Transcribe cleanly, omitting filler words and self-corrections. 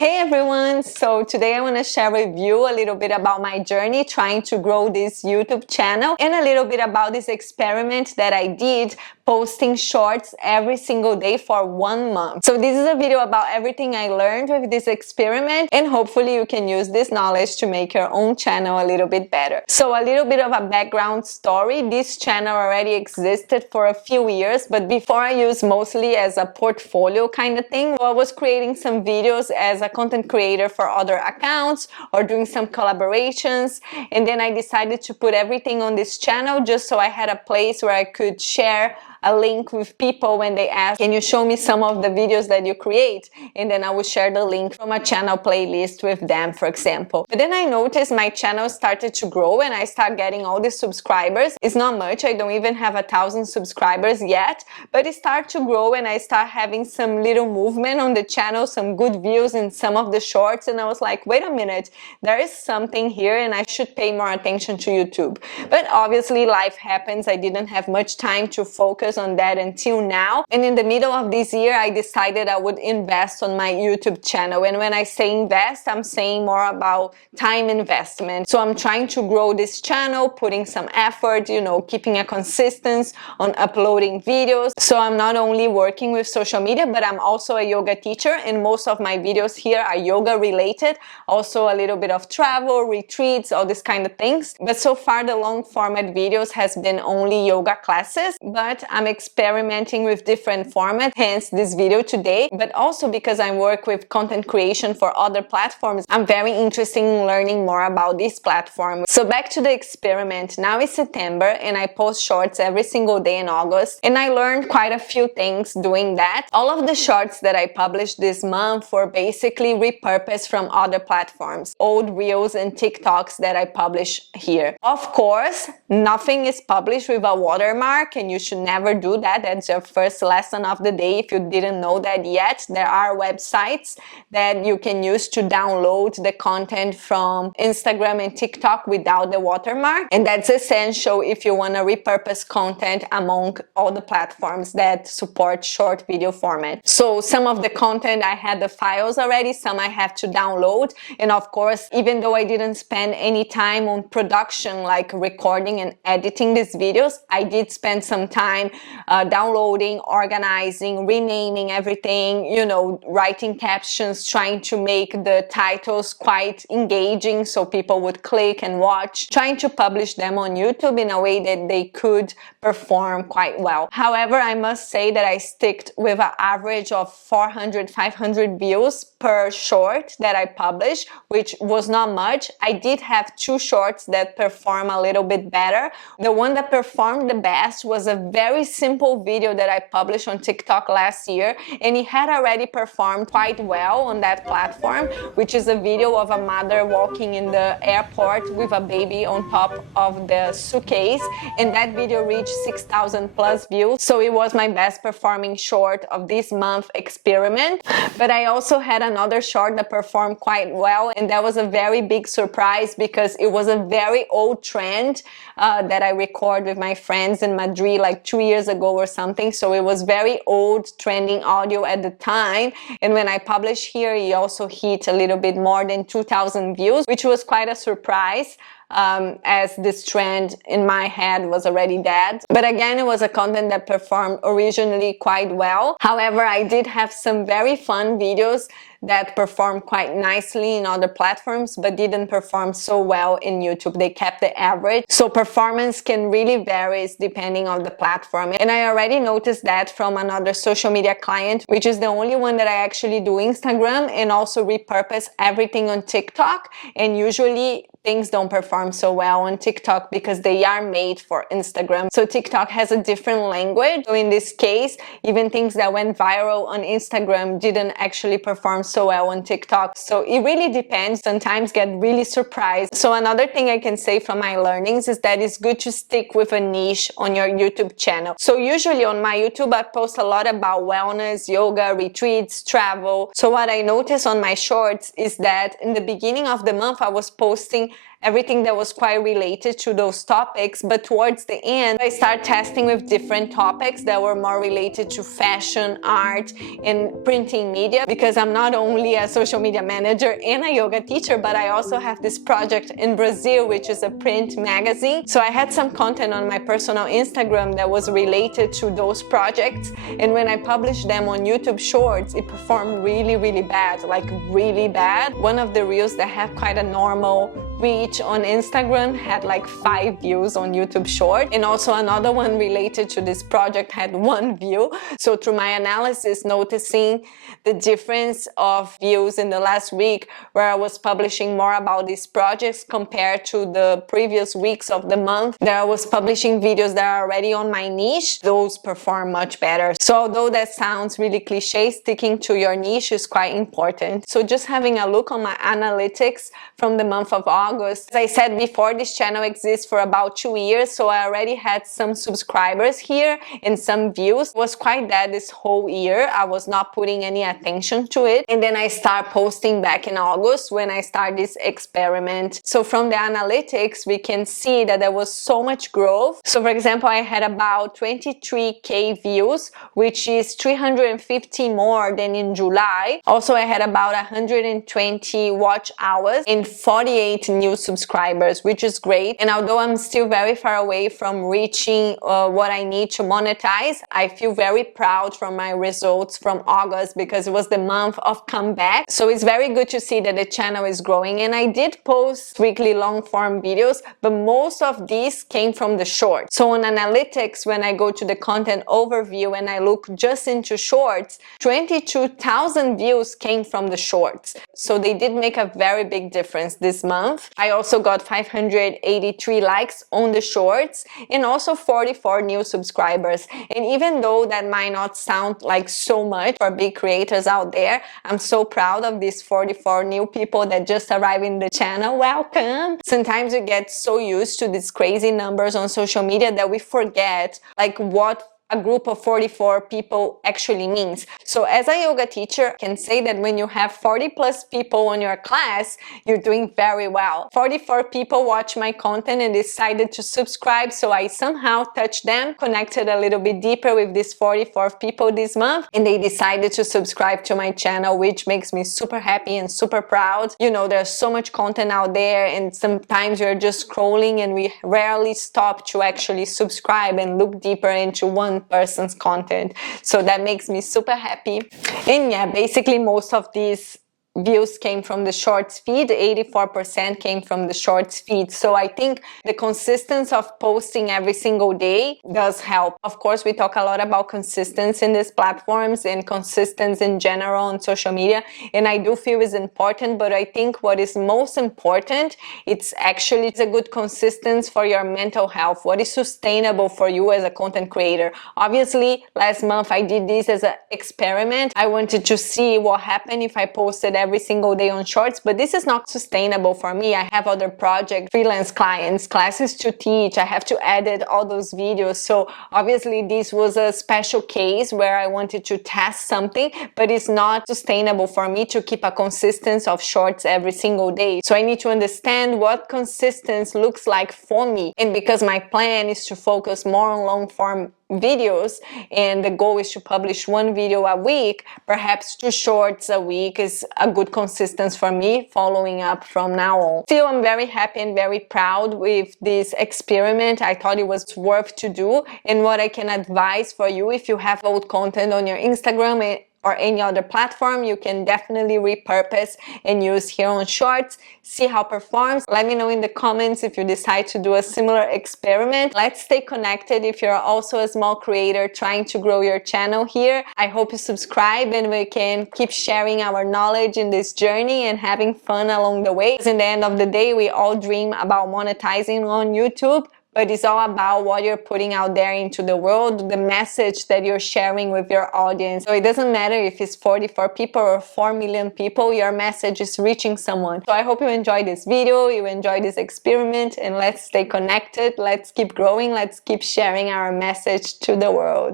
Hey everyone! So today I want to share with you a little bit about my journey trying to grow this YouTube channel and a little bit about this experiment that I did posting shorts every single day for 1 month. So this is a video about everything I learned with this experiment, and hopefully you can use this knowledge to make your own channel a little bit better. So a little bit of a background story. This channel already existed for a few years, but before I used mostly as a portfolio kind of thing, I was creating some videos as a content creator for other accounts or doing some collaborations, and then I decided to put everything on this channel just so I had a place where I could share a link with people when they ask, can you show me some of the videos that you create? And then I will share the link from a channel playlist with them, for example. But then I noticed my channel started to grow and I started getting all these subscribers. It's not much, I don't even have 1,000 subscribers yet, but it started to grow and I started having some little movement on the channel, some good views in some of the shorts, and I was like, wait a minute, there is something here and I should pay more attention to YouTube. But obviously life happens, I didn't have much time to focus on that until now, and in the middle of this year I decided I would invest on my YouTube channel. And when I say invest, I'm saying more about time investment. So I'm trying to grow this channel, putting some effort, keeping a consistency on uploading videos. So I'm not only working with social media, but I'm also a yoga teacher, and most of my videos here are yoga related, also a little bit of travel, retreats, all these kind of things. But so far the long format videos has been only yoga classes, but I'm experimenting with different formats, hence this video today. But also because I work with content creation for other platforms, I'm very interested in learning more about this platform. So back to the experiment. Now it's September and I post shorts every single day in August, and I learned quite a few things doing that. All of the shorts that I published this month were basically repurposed from other platforms, old reels and TikToks that I publish here. Of course, nothing is published with a watermark, and you should never do that. That's your first lesson of the day if you didn't know that yet. There are websites that you can use to download the content from Instagram and TikTok without the watermark, and that's essential if you want to repurpose content among all the platforms that support short video format. So some of the content I had the files already, some I have to download, and of course, even though I didn't spend any time on production like recording and editing these videos, I did spend some time downloading, organizing, renaming everything, writing captions, trying to make the titles quite engaging so people would click and watch, trying to publish them on YouTube in a way that they could perform quite well. However, I must say that I sticked with an average of 400-500 views per short that I published, which was not much. I did have 2 shorts that perform a little bit better. The one that performed the best was a very simple video that I published on TikTok last year, and it had already performed quite well on that platform, which is a video of a mother walking in the airport with a baby on top of the suitcase, and that video reached 6,000 plus views. So it was my best performing short of this month experiment. But I also had another short that performed quite well, and that was a very big surprise because it was a very old trend that I record with my friends in Madrid like 2 years ago or something. So it was very old trending audio at the time, and when I published here it also hit a little bit more than 2,000 views, which was quite a surprise. As this trend in my head was already dead. But again, it was a content that performed originally quite well. However, I did have some very fun videos that performed quite nicely in other platforms but didn't perform so well in YouTube. They kept the average. So performance can really vary depending on the platform. And I already noticed that from another social media client, which is the only one that I actually do Instagram and also repurpose everything on TikTok. And usually things don't perform so well on TikTok because they are made for Instagram. So TikTok has a different language. So in this case, even things that went viral on Instagram didn't actually perform so well on TikTok. So it really depends. Sometimes get really surprised. So another thing I can say from my learnings is that it's good to stick with a niche on your YouTube channel. So usually on my YouTube, I post a lot about wellness, yoga, retreats, travel. So what I noticed on my shorts is that in the beginning of the month, I was posting everything that was quite related to those topics. But towards the end, I started testing with different topics that were more related to fashion, art, and printing media, because I'm not only a social media manager and a yoga teacher, but I also have this project in Brazil, which is a print magazine. So I had some content on my personal Instagram that was related to those projects, and when I published them on YouTube Shorts, it performed really bad, like really bad. One of the reels that have quite a normal reach on Instagram had like 5 views on YouTube Short, and also another one related to this project had 1 view. So through my analysis, noticing the difference of views in the last week, where I was publishing more about these projects compared to the previous weeks of the month that I was publishing videos that are already on my niche, those perform much better. So although that sounds really cliche, sticking to your niche is quite important. So just having a look on my analytics from the month of August. As I said before, this channel exists for about 2 years, so I already had some subscribers here and some views. It was quite dead this whole year. I was not putting any attention to it. And then I started posting back in August when I started this experiment. So from the analytics, we can see that there was so much growth. So for example, I had about 23k views, which is 350 more than in July. Also, I had about 120 watch hours and 48 new subscribers, which is great. And although I'm still very far away from reaching what I need to monetize, I feel very proud from my results from August, because it was the month of comeback. So it's very good to see that the channel is growing. And I did post weekly long form videos, but most of these came from the shorts. So on analytics, when I go to the content overview and I look just into shorts, 22,000 views came from the shorts. So they did make a very big difference this month. I also got 583 likes on the shorts and also 44 new subscribers. And even though that might not sound like so much for big creators out there, I'm so proud of these 44 new people that just arrived in the channel. Welcome! Sometimes we get so used to these crazy numbers on social media that we forget like what a group of 44 people actually means. So as a yoga teacher, I can say that when you have 40 plus people on your class, you're doing very well. 44 people watch my content and decided to subscribe, so I somehow touched them, connected a little bit deeper with these 44 people this month, and they decided to subscribe to my channel, which makes me super happy and super proud. You know, there's so much content out there, and sometimes you're just scrolling and we rarely stop to actually subscribe and look deeper into one person's content. So that makes me super happy. And yeah, basically most of these views came from the shorts feed. 84% came from the shorts feed. So I think the consistency of posting every single day does help. Of course, we talk a lot about consistency in these platforms and consistency in general on social media, and I do feel is important, but I think what is most important, it's actually a good consistency for your mental health. What is sustainable for you as a content creator? Obviously, last month I did this as an experiment. I wanted to see what happened if I posted every single day on shorts, but this is not sustainable for me. I have other projects, freelance clients, classes to teach. I have to edit all those videos. So obviously this was a special case where I wanted to test something, but it's not sustainable for me to keep a consistency of shorts every single day. So I need to understand what consistency looks like for me. And because my plan is to focus more on long form videos and the goal is to publish 1 video a week, perhaps 2 shorts a week is a good consistency for me following up from now on. Still, I'm very happy and very proud with this experiment. I thought it was worth to do, and what I can advise for you, if you have old content on your Instagram or any other platform, you can definitely repurpose and use here on shorts. See how it performs. Let me know in the comments if you decide to do a similar experiment. Let's stay connected if you're also a small creator trying to grow your channel here. I hope you subscribe and we can keep sharing our knowledge in this journey and having fun along the way. Because in the end of the day, we all dream about monetizing on YouTube, but it's all about what you're putting out there into the world, the message that you're sharing with your audience. So it doesn't matter if it's 44 people or 4 million people, your message is reaching someone. So I hope you enjoyed this video, you enjoyed this experiment, and let's stay connected, let's keep growing, let's keep sharing our message to the world.